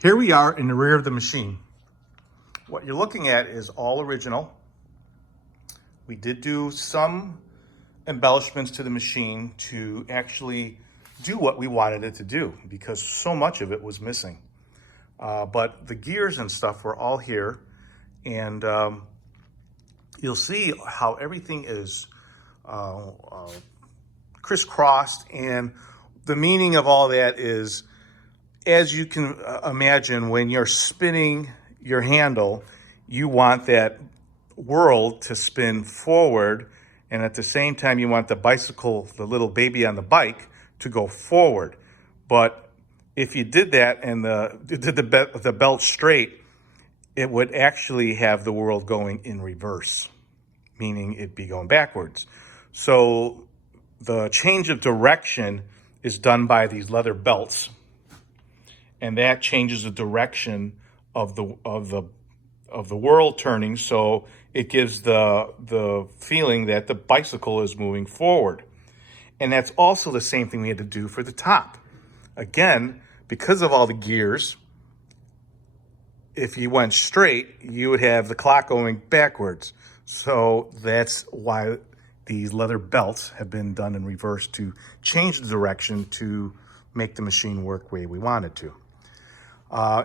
Here we are in the rear of the machine. What you're looking at is all original. We did do some embellishments to the machine to actually do what we wanted it to do because so much of it was missing. But the gears and stuff were all here, and you'll see how everything is crisscrossed, and the meaning of all that is, as you can imagine, when you're spinning your handle, you want that world to spin forward, and at the same time you want the bicycle, the little baby on the bike, to go forward. But if you did that and did the belt straight, it would actually have the world going in reverse, meaning it'd be going backwards. So the change of direction is done by these leather belts, and that changes the direction of the world turning, so it gives the feeling that the bicycle is moving forward. And that's also the same thing we had to do for the top. Again, because of all the gears, if you went straight, you would have the clock going backwards. So that's why these leather belts have been done in reverse, to change the direction to make the machine work the way we want it to.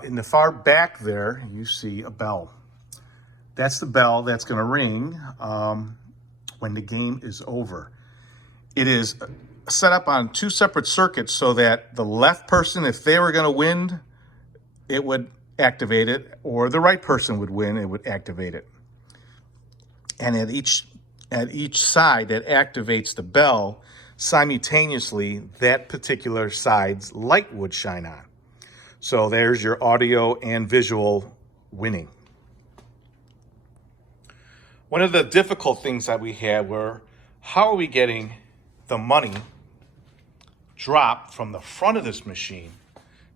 In the far back there, you see a bell. That's the bell that's going to ring when the game is over. It is set up on two separate circuits so that the left person, if they were going to win, it would activate it, or the right person would win, it would activate it. And at each side that activates the bell, simultaneously, that particular side's light would shine on. So there's your audio and visual winning. One of the difficult things that we had were, how are we getting the money dropped from the front of this machine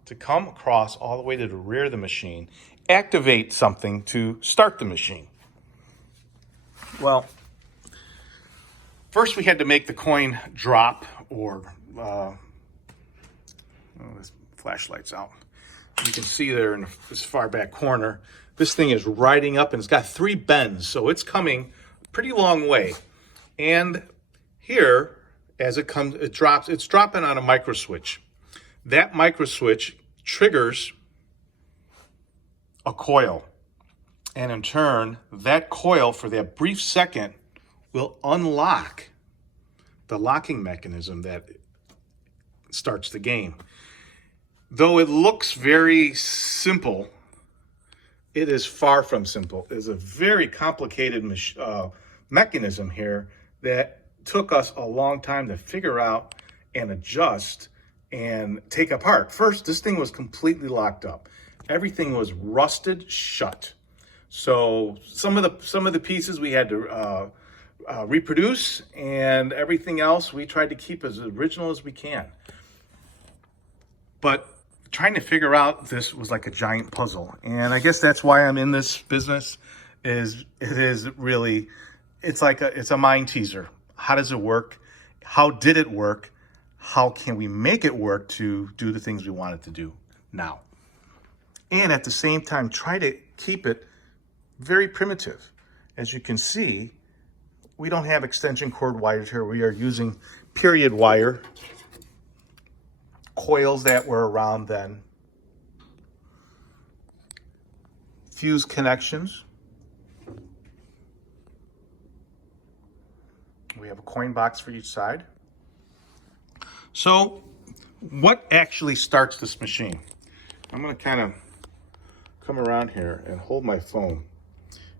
to come across all the way to the rear of the machine, activate something to start the machine? Well, first we had to make the coin drop, or this flashlight's out. You can see there in this far back corner, this thing is riding up and it's got 3 bends, so it's coming a pretty long way. And here, as it comes, it drops, it's dropping on a micro switch. That micro switch triggers a coil. And in turn, that coil, for that brief second, will unlock the locking mechanism that starts the game. Though it looks very simple, it is far from simple. It's a very complicated mechanism here that took us a long time to figure out and adjust and take apart. First, this thing was completely locked up. Everything was rusted shut. So some of the pieces we had to reproduce, and everything else we tried to keep as original as we can. But trying to figure out this was like a giant puzzle, and I guess that's why I'm in this business. It's a mind teaser. How does it work? How did it work? How can we make it work to do the things we want it to do now? And at the same time, try to keep it very primitive. As you can see, we don't have extension cord wires here. We are using period wire coils that were around then. Fuse connections. We have a coin box for each side. So what actually starts this machine? I'm going to kind of come around here and hold my phone,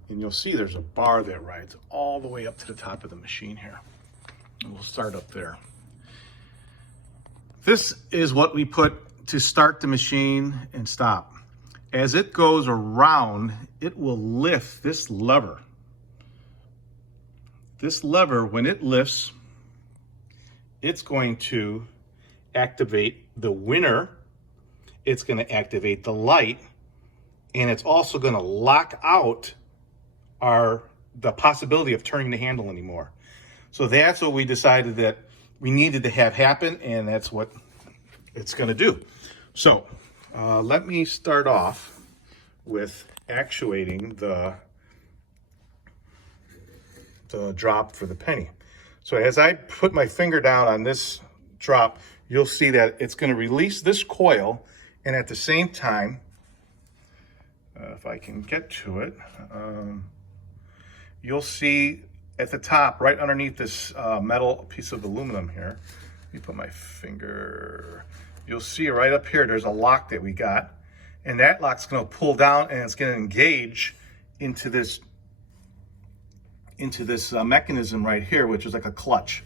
and you'll see there's a bar that rides all the way up to the top of the machine here. And we'll start up there. This is what we put to start the machine and stop. As it goes around, it will lift this lever. This lever, when it lifts, it's going to activate the winner. It's going to activate the light, and it's also going to lock out the possibility of turning the handle anymore. So that's what we decided that we needed to have happen, and that's what it's going to do. So Let me start off with actuating the drop for the penny. So as I put my finger down on this drop, you'll see that it's going to release this coil, and at the same time, if I can get to it, you'll see at the top, right underneath this metal piece of aluminum here, let me put my finger, you'll see right up here, there's a lock that we got, and that lock's going to pull down and it's going to engage into this mechanism right here, which is like a clutch.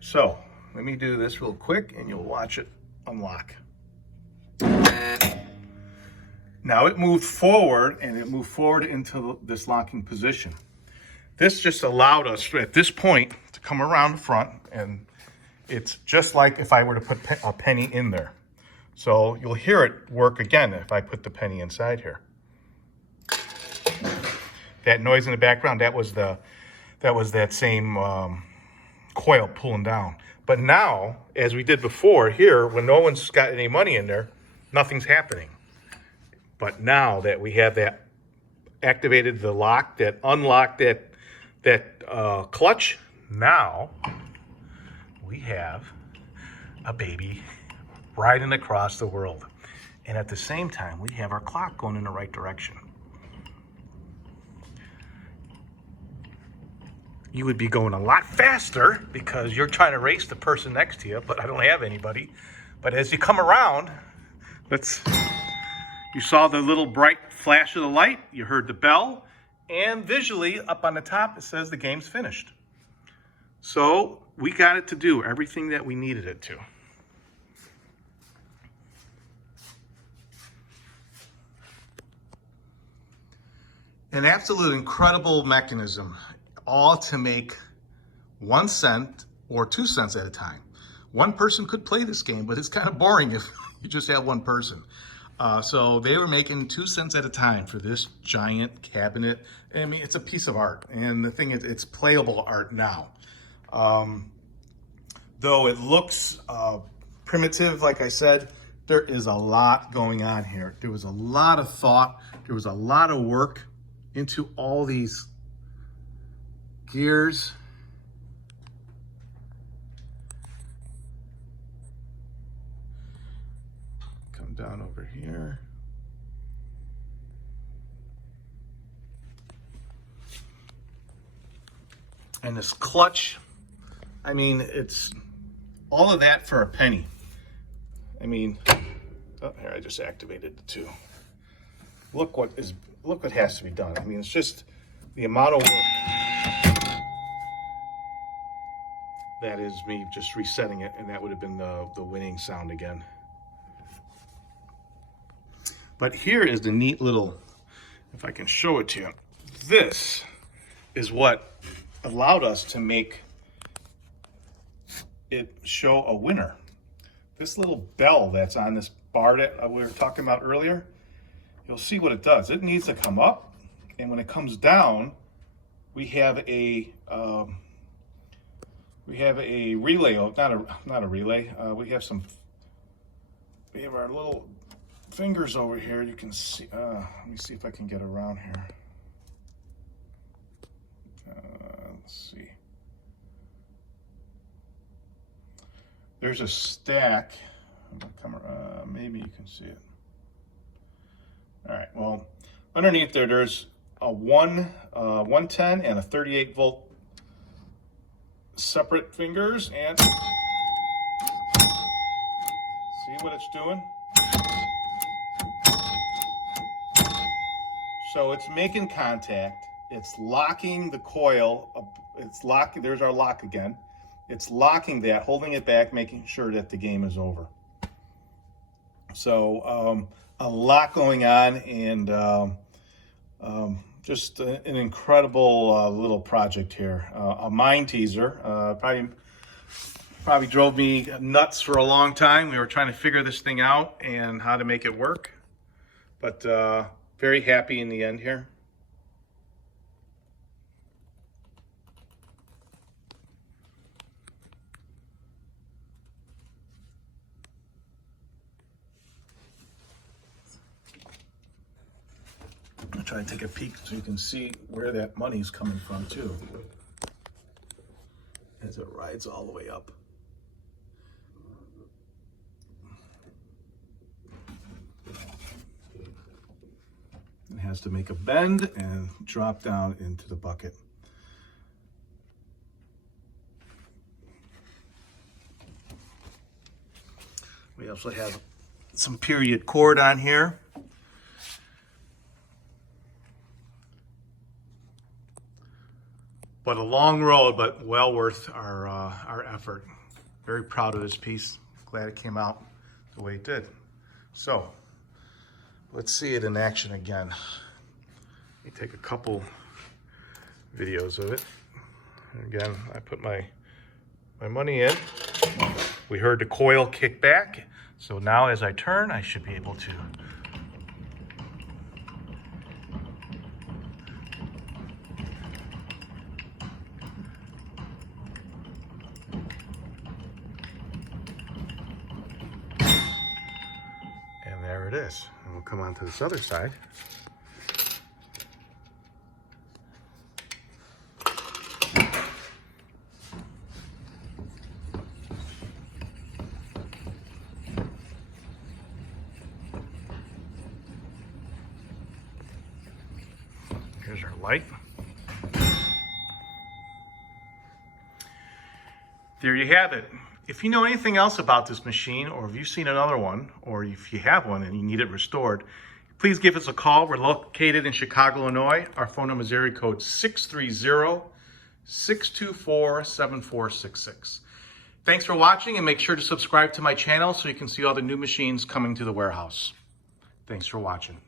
So let me do this real quick and you'll watch it unlock. Now it moved forward, and it moved forward into this locking position. This just allowed us at this point to come around the front, and it's just like if I were to put a penny in there. So you'll hear it work again if I put the penny inside here. That noise in the background, that was that same coil pulling down. But now, as we did before here, when no one's got any money in there, nothing's happening. But now that we have that activated the lock, that unlocked that clutch, now we have a baby riding across the world. And at the same time, we have our clock going in the right direction. You would be going a lot faster because you're trying to race the person next to you, but I don't have anybody. But as you come around, you saw the little bright flash of the light, you heard the bell, and visually up on the top it says the game's finished. So we got it to do everything that we needed it to. An absolute incredible mechanism, all to make 1 cent or 2 cents at a time. One person could play this game, but it's kind of boring if you just have one person. So they were making 2 cents at a time for this giant cabinet. I mean, it's a piece of art, and the thing is, it's playable art now. Though it looks primitive, like I said, there is a lot going on here. There was a lot of thought. There was a lot of work into all these gears. Come down over here. And this clutch, I mean, it's all of that for a penny. I mean, oh, here, I just activated the two. Look what has to be done. I mean, it's just the amount of work. That is me just resetting it, and that would have been the winning sound again. But here is the neat little, if I can show it to you. This is what allowed us to make it show a winner. This little bell that's on this bar that we were talking about earlier, you'll see what it does. It needs to come up, and when it comes down, we have a relay. Not a relay. We have our little fingers over here. You can see. Let me see if I can get around here. Let's see. There's a stack. Maybe you can see it. All right. Well, underneath there's a 110 and a 38 volt separate fingers, and see what it's doing. So it's making contact. It's locking the coil. It's locking. There's our lock again. It's locking that, holding it back, making sure that the game is over. So a lot going on, and just an incredible little project here. A mind teaser. Probably drove me nuts for a long time. We were trying to figure this thing out and how to make it work. But very happy in the end here. try to take a peek so you can see where that money's coming from too, as it rides all the way up. It has to make a bend and drop down into the bucket. We also have some period cord on here. But a long road, but well worth our effort. Very proud of this piece. Glad it came out the way it did. So, let's see it in action again. Let me take a couple videos of it. And again, I put my money in. We heard the coil kick back. So now as I turn, I should be able to and there it is. And we'll come on to this other side. Here's our light. There you have it. If you know anything else about this machine, or if you've seen another one, or if you have one and you need it restored, please give us a call. We're located in Chicago, Illinois. Our phone number is area code 630-624-7466. Thanks for watching, and make sure to subscribe to my channel so you can see all the new machines coming to the warehouse. Thanks for watching.